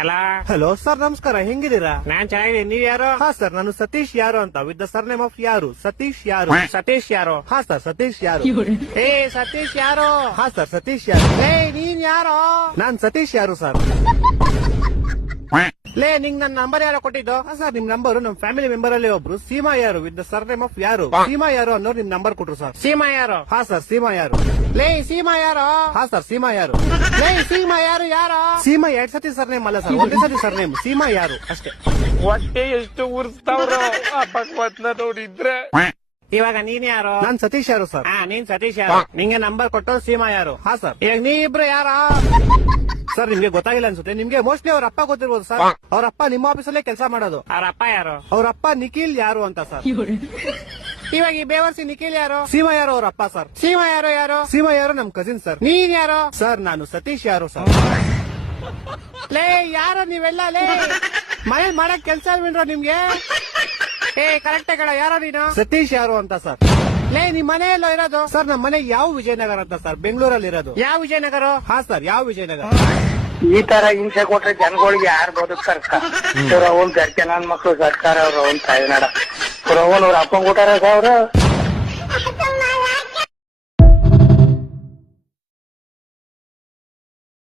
ಅಲ್ಲ hello sir, ನಮಸ್ಕಾರ. ಹೆಂಗಿದ್ದೀರಾ? ನಾನ್ ಚೆನ್ನಾಗಿದ್ದೀನಿ. ನೀವ್ ಯಾರು? ಹಾ ಸರ್, ನಾನು ಸತೀಶ್ ಯಾರು ಅಂತ, with the sir name of ಯಾರು. ಸತೀಶ್ ಯಾರು. ಸತೀಶ್ ಯಾರು? ಹಾ ಸರ್, ಸತೀಶ್ ಯಾರು. ಏ ಸತೀಶ್ ಯಾರು? ಹಾ ಸರ್, ಸತೀಶ್ ಯಾರು. ಏ ನೀನ್ ಯಾರು? ನಾನ್ ಸತೀಶ್ ಯಾರು ಸರ್. ಲೇ ನಿಂಗ್ ನನ್ ನಂಬರ್ ಯಾರೋ ಕೊಟ್ಟಿದ್ದು? ಹಾ ಸರ್, ನಿಮ್ ನಂಬರ್ ನಮ್ ಫ್ಯಾಮಿಲಿ ಮೆಂಬರ್ ಅಲ್ಲಿ ಒಬ್ರು ಸೀಮಾ ಯಾರು with the sir name of ಯಾರು. ಸೀಮಾ ಯಾರು ಅನ್ನೋರು ನಿಮ್ ನಂಬರ್ ಕೊಟ್ರು ಸರ್. ಸೀಮಾ ಯಾರು? ಹಾ ಸರ್, ಸೀಮಾ ಯಾರು. ಲೇ ಸೀಮಾ ಯಾರು? ಹಾ ಸರ್, ಸೀಮಾ ಯಾರು. ಲೇ ಸೀಮಾ ಯಾರು? ಯಾರು? ಸೀಮಾ 2 ಸತಿ ಸರ್ ನೇಮ್ ಅಲ್ಲ ಸರ್, ಒಂದೇ ಸತಿ ಸರ್ ನೇಮ್. ಸೀಮಾ ಯಾರು ಅಷ್ಟೇ. ಹೊಟ್ಟೆ ಎಷ್ಟು ಉರ್ಸ್ತಾವ್ರ ಪಕ್ವತ್ನ ನೋಡಿದ್ರೆ. ಇವಾಗ ನೀನ್ ಯಾರು? ನಾನ್ ಸತೀಶ್ ಯಾರು ಸರ್. ಹಾ ನೀನ್ ಸತೀಶ್ ಯಾರು? ನಿಂಗೆ ನಂಬರ್ ಕೊಟ್ಟು ಸೀಮಾ ಯಾರು? ಹಾ ಸರ್. ಇವಾಗ ನೀ ಇಬ್ರು ಯಾರ? ಸರ್, ನಿಮ್ಗೆ ಗೊತ್ತಾಗಿಲ್ಲ ಅನ್ಸುತ್ತೆ. ನಿಮ್ಗೆ ಮೋಸ್ಟ್ಲಿ ಅವ್ರ ಅಪ್ಪ ಗೊತ್ತಿರ್ಬೋದು ಸರ್. ಅವ್ರ ಅಪ್ಪ ನಿಮ್ಮ ಆಫೀಸಲ್ಲೇ ಕೆಲಸ ಮಾಡೋದು. ಅವ್ರ ಅಪ್ಪ ಯಾರು? ಅವ್ರ ಅಪ್ಪ ನಿಖಿಲ್ ಯಾರು ಅಂತ ಸರ್. ಇವಾಗ ಈ ಬೇವರ್ಸಿ ನಿಖಿಲ್ ಯಾರು? ಸೀಮಾ ಯಾರು ಅವ್ರ ಅಪ್ಪ ಸರ್. ಸೀಮಾ ಯಾರು? ಯಾರು? ಸೀಮಾ ಯಾರು ನಮ್ ಕಸಿನ್ ಸರ್. ನೀನ್ ಯಾರು? ಸರ್, ನಾನು ಸತೀಶ್ ಯಾರು ಸರ್. ಲೇ ಯಾರು ನೀವೆಲ್ಲ? ಲೇ ಮನೇಲಿ ಮಾಡಕ್ ಕೆಲ್ಸ ಬಿಡ್ರೋ ನಿಮ್ಗೆ? ಏ ಕರೆಕ್ಟ್ ಕಡ, ಯಾರೋ ನೀನು? ಸತೀಶ್ ಯಾರು ಅಂತ ಸರ್. ಲೇ ನಿಮ್ ಮನೆ ಎಲ್ಲೋ ಇರೋದು? ಸರ್, ನಮ್ಮ ಮನೆ ಯಾವ ವಿಜಯನಗರ ಅಂತ ಸರ್, ಬೆಂಗಳೂರಲ್ಲಿ ಇರೋದು. ಯಾವ ವಿಜಯನಗರ? ಹಾ ಸರ್, ಯಾವ ವಿಜಯನಗರ. ಈ ತರ ಹಿಂಸೆ ಕೊಟ್ರೆ ಜನಗಳಿಗೆ ಯಾರು ಬದುಕ್ತಾರ? ಅವ್ರ ಅವನ್ ಗರ್ಕೆ ನನ್ ಮಕ್ಳು ಸರ್ಕಾರ ಅವ್ರ ಅವನ್ ತಾಯಿನಾಡ ಅವ್ರ ಅವನ್ ಅವ್ರ ಅಪ್ಪನ್ ಕೊಟ್ಟಾರ ಅವ್ರ